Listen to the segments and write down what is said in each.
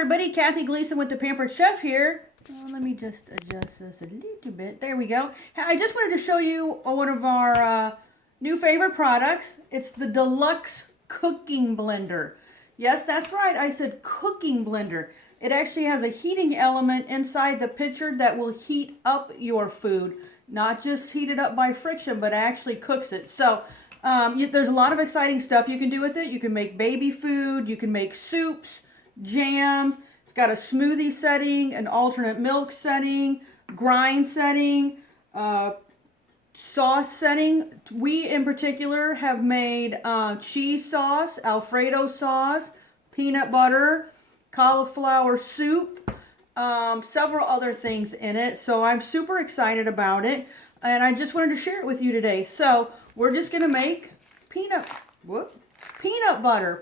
everybody, Kathy Gleason with the Pampered Chef here. Let me just adjust this a little bit. There we go. I just wanted to show you one of our new favorite products. It's the Deluxe Cooking Blender. Yes, that's right. I said cooking blender. It actually has a heating element inside the pitcher that will heat up your food. Not just heat it up by friction, but actually cooks it. So there's a lot of exciting stuff you can do with it. You can make baby food. You can make soups, jams. It's got a smoothie setting, an alternate milk setting, grind setting, sauce setting. We in particular have made cheese sauce, Alfredo sauce, peanut butter, cauliflower soup, several other things in it. So I'm super excited about it, and I just wanted to share it with you today. So we're just gonna make peanut butter.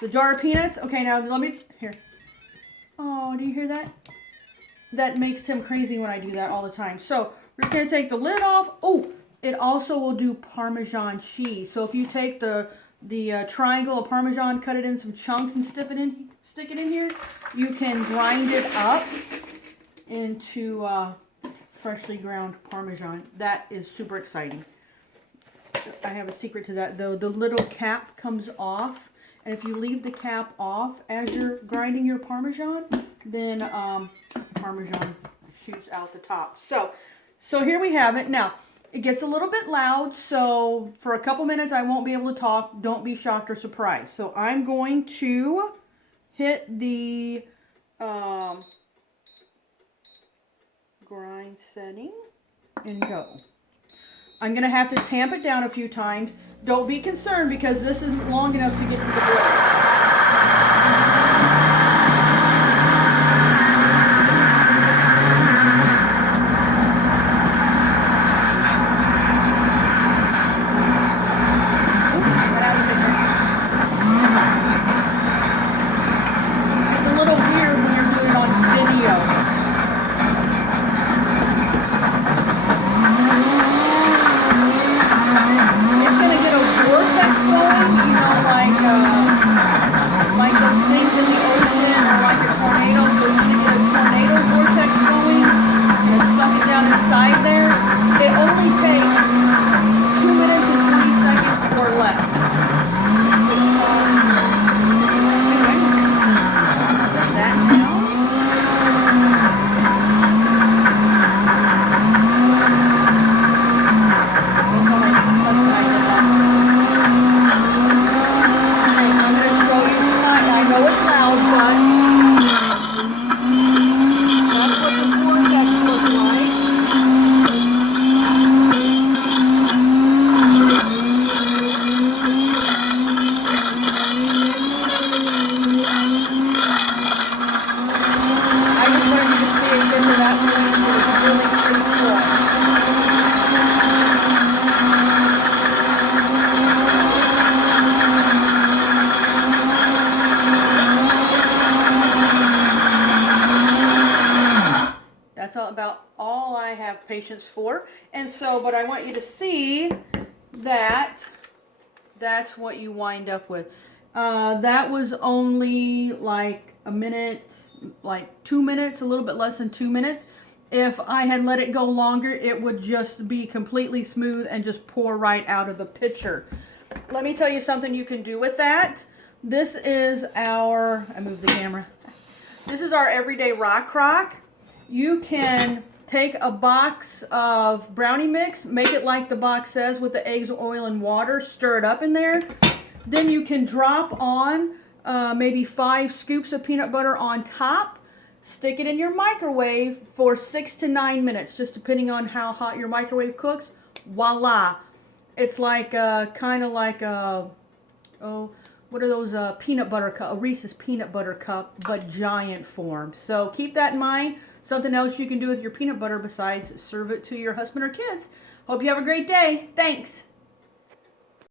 The jar of peanuts. Okay, now let me here. Oh, do you hear that? That makes Tim crazy when I do that all the time. So we're just going to take the lid off. Oh, it also will do Parmesan cheese. So if you take the triangle of Parmesan, cut it in some chunks and stick it in here, you can grind it up into freshly ground Parmesan. That is super exciting. I have a secret to that though. The little cap comes off. And if you leave the cap off as you're grinding your Parmesan, then Parmesan shoots out the top. So here we have it. Now, it gets a little bit loud, so for a couple minutes I won't be able to talk. Don't be shocked or surprised. So I'm going to hit the grind setting and go. I'm going to have to tamp it down a few times. Don't be concerned because this isn't long enough to get to the blade. That's about all I have patience for. And so, but I want you to see that that's what you wind up with. That was only like a minute, like 2 minutes, a little bit less than 2 minutes. If I had let it go longer, it would just be completely smooth and just pour right out of the pitcher. Let me tell you something you can do with that. This is our, I move the camera. This is our everyday rock crock. You can take a box of brownie mix, make it like the box says with the eggs, oil, and water, stir it up in there. Then you can drop on maybe 5 scoops of peanut butter on top, stick it in your microwave for 6 to 9 minutes, just depending on how hot your microwave cooks. Voila. It's like kind of like a, oh, what are those peanut butter cup, a Reese's peanut butter cup, but giant form. So keep that in mind. Something else you can do with your peanut butter besides serve it to your husband or kids. Hope you have a great day. Thanks.